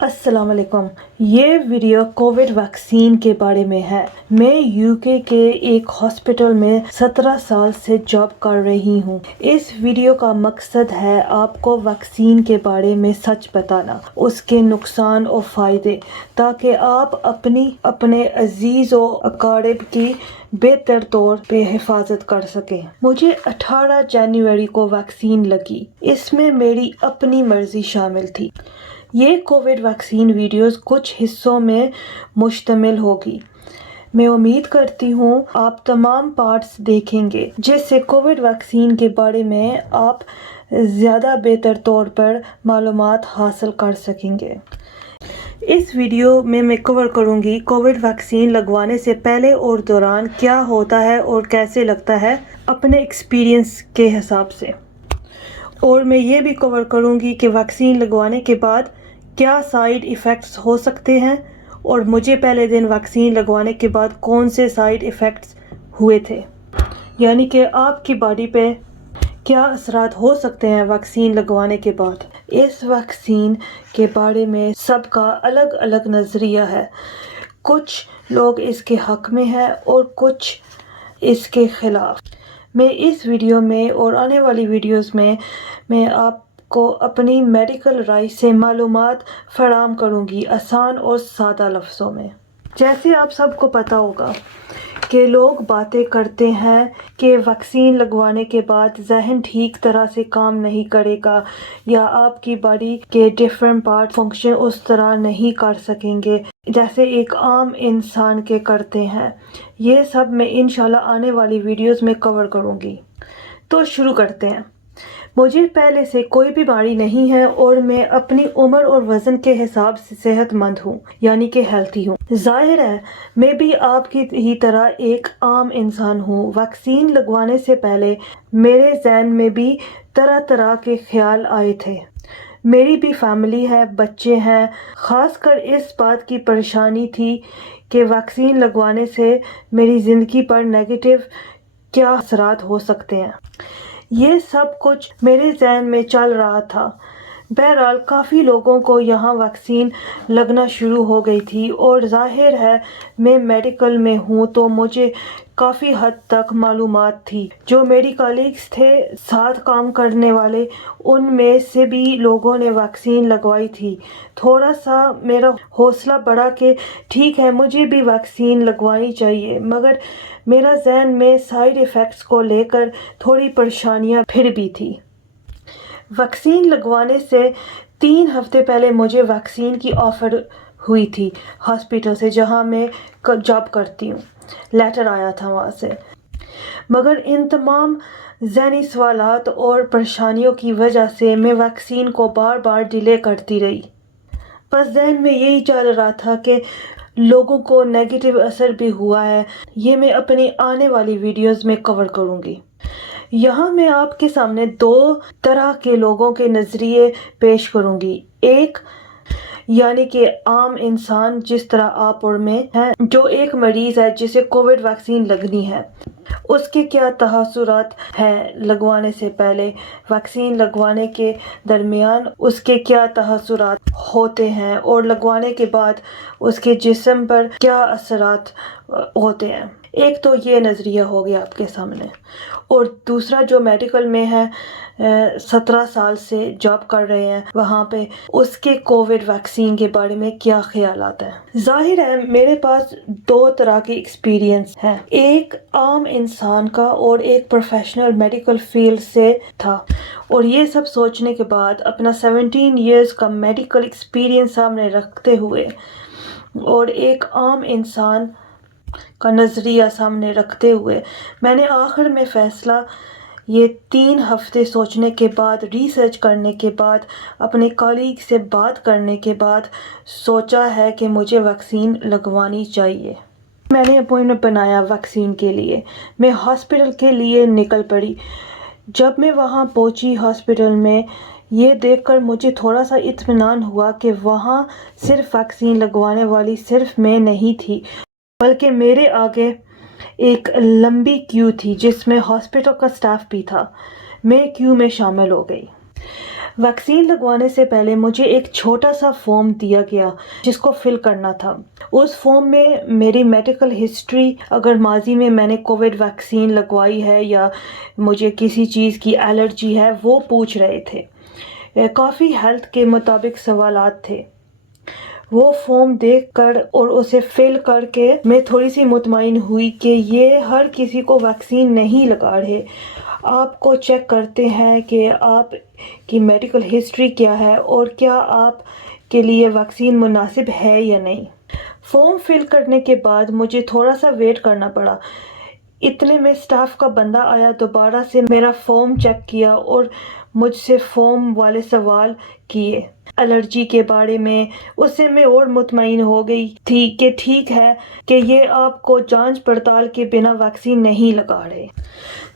अस्सलाम वालेकुम। ये वीडियो कोविड वैक्सीन के बारे में है। मैं यूके के एक हॉस्पिटल में 17 साल से जॉब कर रही हूँ। इस वीडियो का मकसद है आपको वैक्सीन के बारे में सच बताना, उसके नुकसान और फ़ायदे, ताकि आप अपने अजीज़ और अकारिब की बेहतर तौर पे हिफाजत कर सकें। मुझे 18 जनवरी को वैक्सीन लगी। इसमें मेरी अपनी मर्ज़ी शामिल थी। ये कोविड वैक्सीन वीडियोस कुछ हिस्सों में मुश्तमिल होगी। मैं उम्मीद करती हूँ आप तमाम पार्ट्स देखेंगे, जिससे कोविड वैक्सीन के बारे में आप ज़्यादा बेहतर तौर पर मालूमात हासिल कर सकेंगे। इस वीडियो में मैं कवर करूँगी कोविड वैक्सीन लगवाने से पहले और दौरान क्या होता है और कैसे लगता है अपने एक्सपीरियंस के हिसाब से। और मैं ये भी कवर करूँगी कि वैक्सीन लगवाने के बाद क्या साइड इफ़ेक्ट्स हो सकते हैं और मुझे पहले दिन वैक्सीन लगवाने के बाद कौन से साइड इफ़ेक्ट्स हुए थे, यानी कि आपकी बॉडी पे क्या असरात हो सकते हैं वैक्सीन लगवाने के बाद। इस वैक्सीन के बारे में सबका अलग अलग नज़रिया है। कुछ लोग इसके हक़ में हैं और कुछ इसके ख़िलाफ़। मैं इस वीडियो में और आने वाली वीडियोस में मैं आपको अपनी मेडिकल राय से मालूमात फराहम करूँगी, आसान और सादा लफ्ज़ों में। जैसे आप सबको पता होगा कि लोग बातें करते हैं कि वैक्सीन लगवाने के बाद जहन ठीक तरह से काम नहीं करेगा या आपकी बॉडी के डिफरेंट पार्ट फंक्शन उस तरह नहीं कर सकेंगे जैसे एक आम इंसान के करते हैं। ये सब मैं इंशाल्लाह आने वाली वीडियोस में कवर करूँगी। तो शुरू करते हैं। मुझे पहले से कोई बीमारी नहीं है और मैं अपनी उम्र और वज़न के हिसाब से सेहतमंद हूँ, यानी कि हेल्थी हूँ। ज़ाहिर है मैं भी आपकी ही तरह एक आम इंसान हूँ। वैक्सीन लगवाने से पहले मेरे ज़हन में भी तरह तरह के ख्याल आए थे। मेरी भी फैमिली है, बच्चे हैं। ख़ासकर इस बात की परेशानी थी कि वैक्सीन लगवाने से मेरी ज़िंदगी पर नेगेटिव क्या असरात हो सकते हैं। ये सब कुछ मेरे ज़हन में चल रहा था। बहरहाल काफ़ी लोगों को यहाँ वैक्सीन लगना शुरू हो गई थी और ज़ाहिर है मैं मेडिकल में हूँ तो मुझे काफ़ी हद तक मालूमात थी। जो मेरी कलीग्स थे साथ काम करने वाले, उनमें से भी लोगों ने वैक्सीन लगवाई थी। थोड़ा सा मेरा हौसला बढ़ा कि ठीक है मुझे भी वैक्सीन लगवानी चाहिए, मगर मेरा ज़हन में साइड इफ़ेक्ट्स को लेकर थोड़ी परेशानियाँ फिर भी थी। वैक्सीन लगवाने से 3 हफ़्ते पहले मुझे वैक्सीन की ऑफ़र हुई थी हॉस्पिटल से, जहां मैं जॉब करती हूँ। लेटर आया था वहाँ से, मगर इन तमाम ज़हनी सवालात और परेशानियों की वजह से मैं वैक्सीन को बार बार डिले करती रही। बस ज़हन में यही चल रहा था कि लोगों को नेगेटिव असर भी हुआ है। ये मैं अपनी आने वाली वीडियोस में कवर करूँगी। यहाँ मैं आपके सामने 2 तरह के लोगों के नज़रिए पेश करूँगी। एक यानी कि आम इंसान जिस तरह आप और मैं हैं, जो एक मरीज़ है जिसे कोविड वैक्सीन लगनी है, उसके क्या तहस्सुरात हैं लगवाने से पहले, वैक्सीन लगवाने के दरमियान उसके क्या तहस्सुरात होते हैं और लगवाने के बाद उसके जिस्म पर क्या असरात होते हैं। एक तो ये नज़रिया हो गया आपके सामने, और दूसरा जो मेडिकल में है 17 साल से जॉब कर रहे हैं वहाँ पे, उसके कोविड वैक्सीन के बारे में क्या ख्याल आता है। जाहिर है मेरे पास 2 तरह के एक्सपीरियंस हैं, एक आम इंसान का और एक प्रोफेशनल मेडिकल फील्ड से था। और ये सब सोचने के बाद अपना 17 इयर्स का मेडिकल एक्सपीरियंस सामने रखते हुए और एक आम इंसान का नज़रिया सामने रखते हुए मैंने आखिर में फ़ैसला ये 3 हफ़्ते सोचने के बाद, रिसर्च करने के बाद, अपने कॉलीग से बात करने के बाद सोचा है कि मुझे वैक्सीन लगवानी चाहिए। मैंने अपॉइंटमेंट बनाया वैक्सीन के लिए। मैं हॉस्पिटल के लिए निकल पड़ी। जब मैं वहाँ पहुँची हॉस्पिटल में, ये देखकर मुझे थोड़ा सा इत्मीनान हुआ कि वहाँ सिर्फ वैक्सीन लगवाने वाली सिर्फ मैं नहीं थी, बल्कि मेरे आगे एक लंबी क्यू थी जिसमें हॉस्पिटल का स्टाफ भी था। मैं क्यू में शामिल हो गई। वैक्सीन लगवाने से पहले मुझे एक छोटा सा फॉर्म दिया गया जिसको फिल करना था। उस फॉर्म में मेरी मेडिकल हिस्ट्री, अगर माजी में मैंने कोविड वैक्सीन लगवाई है या मुझे किसी चीज़ की एलर्जी है, वो पूछ रहे थे। काफ़ी हेल्थ के मुताबिक सवालात थे। वो फॉर्म देखकर और उसे फिल करके मैं थोड़ी सी मुतमईन हुई कि ये हर किसी को वैक्सीन नहीं लगा रहे। आपको चेक करते हैं कि आप की मेडिकल हिस्ट्री क्या है और क्या आप के लिए वैक्सीन मुनासिब है या नहीं। फॉर्म फिल करने के बाद मुझे थोड़ा सा वेट करना पड़ा। इतने में स्टाफ का बंदा आया, दोबारा से मेरा फॉर्म चेक किया और मुझसे फॉर्म वाले सवाल किए एलर्जी के बारे में। उससे मैं और मुतमईन हो गई थी कि ठीक है कि ये आपको जांच पड़ताल के बिना वैक्सीन नहीं लगा रहे।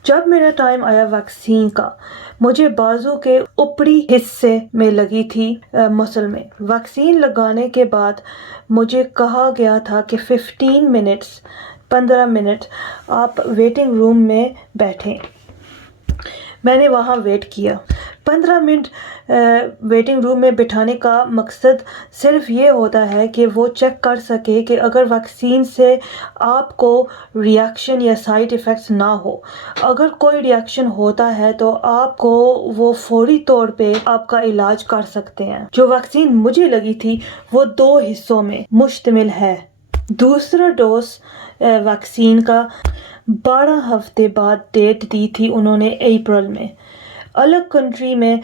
जब मेरा टाइम आया वैक्सीन का, मुझे बाजू के ऊपरी हिस्से में लगी थी मसल में। वैक्सीन लगाने के बाद मुझे कहा गया था कि 15 मिनट आप वेटिंग रूम में बैठें। मैंने वहाँ वेट किया। 15 मिनट वेटिंग रूम में बिठाने का मकसद सिर्फ ये होता है कि वो चेक कर सके कि अगर वैक्सीन से आपको रिएक्शन या साइड इफ़ेक्ट्स ना हो। अगर कोई रिएक्शन होता है तो आपको वो फौरी तौर पे आपका इलाज कर सकते हैं। जो वैक्सीन मुझे लगी थी वो 2 हिस्सों में मुश्तमिल है। दूसरा डोज वैक्सीन का 12 हफ्ते बाद डेट दी थी उन्होंने, अप्रैल में। अलग कंट्री में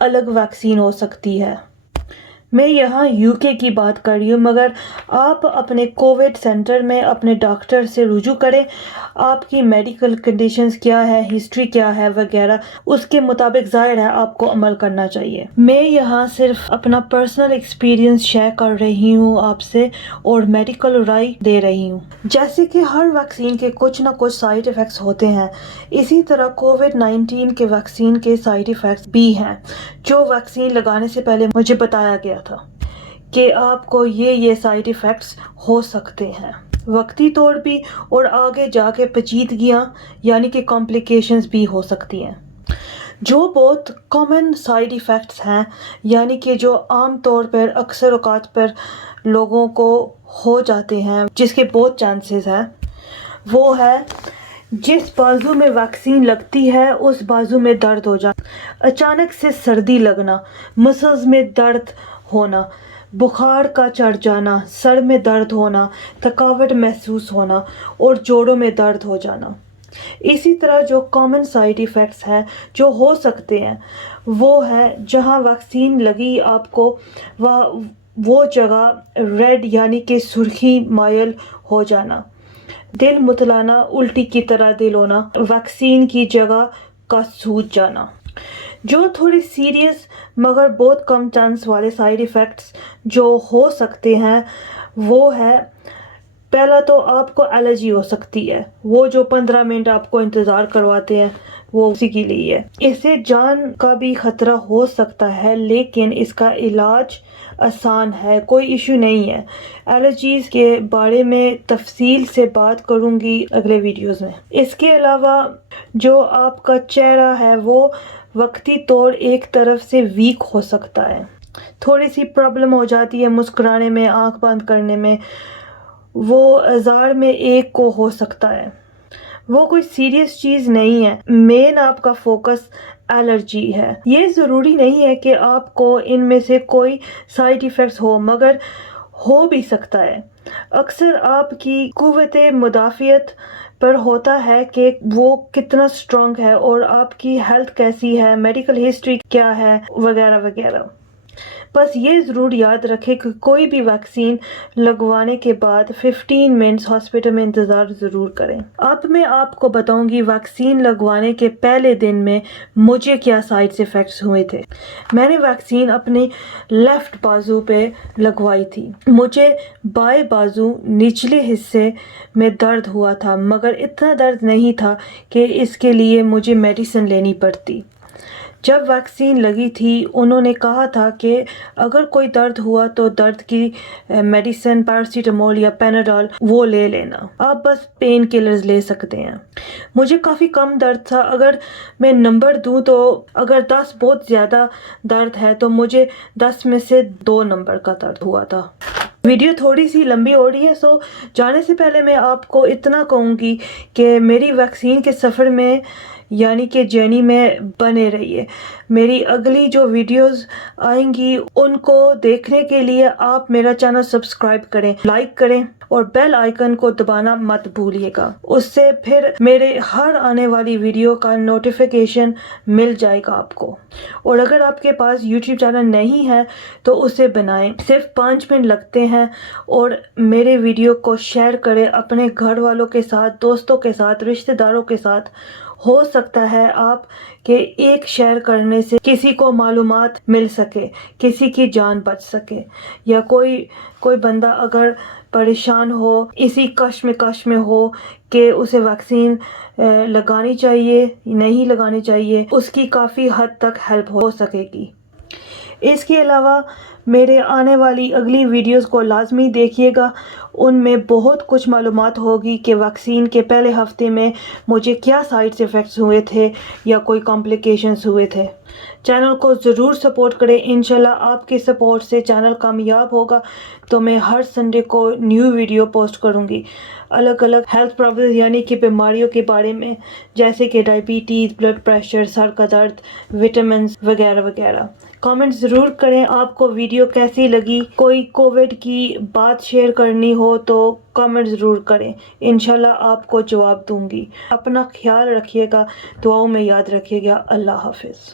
अलग वैक्सीन हो सकती है। मैं यहाँ यूके की बात कर रही हूँ, मगर आप अपने कोविड सेंटर में अपने डॉक्टर से रुजू करें। आपकी मेडिकल कंडीशंस क्या है, हिस्ट्री क्या है वगैरह, उसके मुताबिक ज़ाहिर है आपको अमल करना चाहिए। मैं यहाँ सिर्फ अपना पर्सनल एक्सपीरियंस शेयर कर रही हूँ आपसे और मेडिकल राय दे रही हूँ। जैसे कि हर वैक्सीन के कुछ ना कुछ साइड इफ़ेक्ट्स होते हैं, इसी तरह कोविड-19 के वैक्सीन के साइड इफ़ेक्ट्स भी हैं जो वैक्सीन लगाने से पहले मुझे बताया गया था कि आपको ये साइड इफ़ेक्ट्स हो सकते हैं, वक्ती तौर भी और आगे जाके पेचीदगियाँ यानी कि कॉम्प्लिकेशंस भी हो सकती हैं। जो बहुत कॉमन साइड इफ़ेक्ट्स हैं, यानी कि जो आम तौर पर अक्सर औकात पर लोगों को हो जाते हैं, जिसके बहुत चांसेस हैं, वो है जिस बाजू में वैक्सीन लगती है उस बाजू में दर्द हो जाना, अचानक से सर्दी लगना, मसल्स में दर्द होना, बुखार का चढ़ जाना, सर में दर्द होना, थकावट महसूस होना और जोड़ों में दर्द हो जाना। इसी तरह जो कॉमन साइड इफ़ेक्ट्स हैं जो हो सकते हैं वो है जहां वैक्सीन लगी आपको वो जगह रेड यानी कि सुर्खी मायल हो जाना, दिल मुतलाना, उल्टी की तरह दिल होना, वैक्सीन की जगह का सूज जाना। जो थोड़ी सीरियस मगर बहुत कम चांस वाले साइड इफ़ेक्ट्स जो हो सकते हैं वो है, पहला तो आपको एलर्जी हो सकती है। वो जो 15 मिनट आपको इंतज़ार करवाते हैं वो उसी के लिए है। इससे जान का भी ख़तरा हो सकता है, लेकिन इसका इलाज आसान है, कोई इशू नहीं है। एलर्जीज़ के बारे में तफसील से बात करूँगी अगले वीडियोज़ में। इसके अलावा जो आपका चेहरा है वो वक्ती तौर एक तरफ से वीक हो सकता है, थोड़ी सी प्रॉब्लम हो जाती है मुस्कुराने में, आँख बंद करने में, वो हज़ार में एक को हो सकता है। वो कोई सीरियस चीज़ नहीं है। मेन आपका फोकस एलर्जी है। ये ज़रूरी नहीं है कि आपको इनमें से कोई साइड इफ़ेक्ट्स हो, मगर हो भी सकता है। अक्सर आपकी कुव्वते मुदाफ़ियत पर होता है कि वो कितना स्ट्रॉन्ग है और आपकी हेल्थ कैसी है, मेडिकल हिस्ट्री क्या है वगैरह वगैरह। बस ये ज़रूर याद रखें कि कोई भी वैक्सीन लगवाने के बाद 15 मिनट्स हॉस्पिटल में इंतज़ार ज़रूर करें। अब मैं आपको बताऊंगी वैक्सीन लगवाने के पहले दिन में मुझे क्या साइड इफ़ेक्ट्स हुए थे। मैंने वैक्सीन अपने लेफ़्ट बाजू पे लगवाई थी। मुझे बाएं बाजू निचले हिस्से में दर्द हुआ था, मगर इतना दर्द नहीं था कि इसके लिए मुझे मेडिसिन लेनी पड़ती। جب ویکسین لگی تھی انہوں نے کہا تھا کہ اگر کوئی درد ہوا تو درد کی میڈیسن پیراسیٹامول یا پیناڈول وہ لے لینا، آپ بس پین کلرز لے سکتے ہیں۔ مجھے کافی کم درد تھا، اگر میں نمبر دوں تو اگر 10 بہت زیادہ درد ہے تو مجھے 10 میں سے 2 نمبر کا درد ہوا تھا۔ ویڈیو تھوڑی سی لمبی ہو رہی ہے، سو جانے سے پہلے میں آپ کو اتنا کہوں گی کہ میری ویکسین کے سفر میں یعنی کہ جرنی میں بنے رہیے۔ میری اگلی جو ویڈیوز آئیں گی ان کو دیکھنے کے لیے آپ میرا چینل سبسکرائب کریں، لائک کریں اور بیل آئیکن کو دبانا مت بھولیے گا، اس سے پھر میرے ہر آنے والی ویڈیو کا نوٹیفیکیشن مل جائے گا آپ کو۔ اور اگر آپ کے پاس یوٹیوب چینل نہیں ہے تو اسے بنائیں، صرف 5 منٹ لگتے ہیں، اور میرے ویڈیو کو شیئر کریں اپنے گھر والوں کے ساتھ، دوستوں کے ساتھ، رشتہ داروں کے ساتھ۔ ہو سکتا ہے آپ کے ایک شیئر کرنے سے کسی کو معلومات مل سکے، کسی کی جان بچ سکے، یا کوئی بندہ اگر پریشان ہو، اسی کشمکش میں ہو کہ اسے ویکسین لگانی چاہیے نہیں لگانی چاہیے، اس کی کافی حد تک ہیلپ ہو سکے گی۔ اس کے علاوہ میرے آنے والی اگلی ویڈیوز کو لازمی دیکھیے گا، ان میں بہت کچھ معلومات ہوگی کہ ویکسین کے پہلے ہفتے میں مجھے کیا سائیڈ ایفیکٹس ہوئے تھے یا کوئی کمپلیکیشنز ہوئے تھے۔ چینل کو ضرور سپورٹ کریں، انشاءاللہ آپ کی سپورٹ سے چینل کامیاب ہوگا تو میں ہر سنڈے کو نیو ویڈیو پوسٹ کروں گی، الگ الگ ہیلتھ پرابلم یعنی کہ بیماریوں کے بارے میں، جیسے کہ ڈائبٹیز، بلڈ پریشر، سر کا درد، وٹامنز وغیرہ وغیرہ۔ کامنٹ ضرور کریں آپ کو ویڈیو کیسی لگی، کوئی کووڈ کی بات شیئر کرنی ہو تو کامنٹ ضرور کریں، انشاءاللہ آپ کو جواب دوں گی۔ اپنا خیال رکھیے گا، دعاؤں میں یاد رکھیے گا۔ اللہ حافظ۔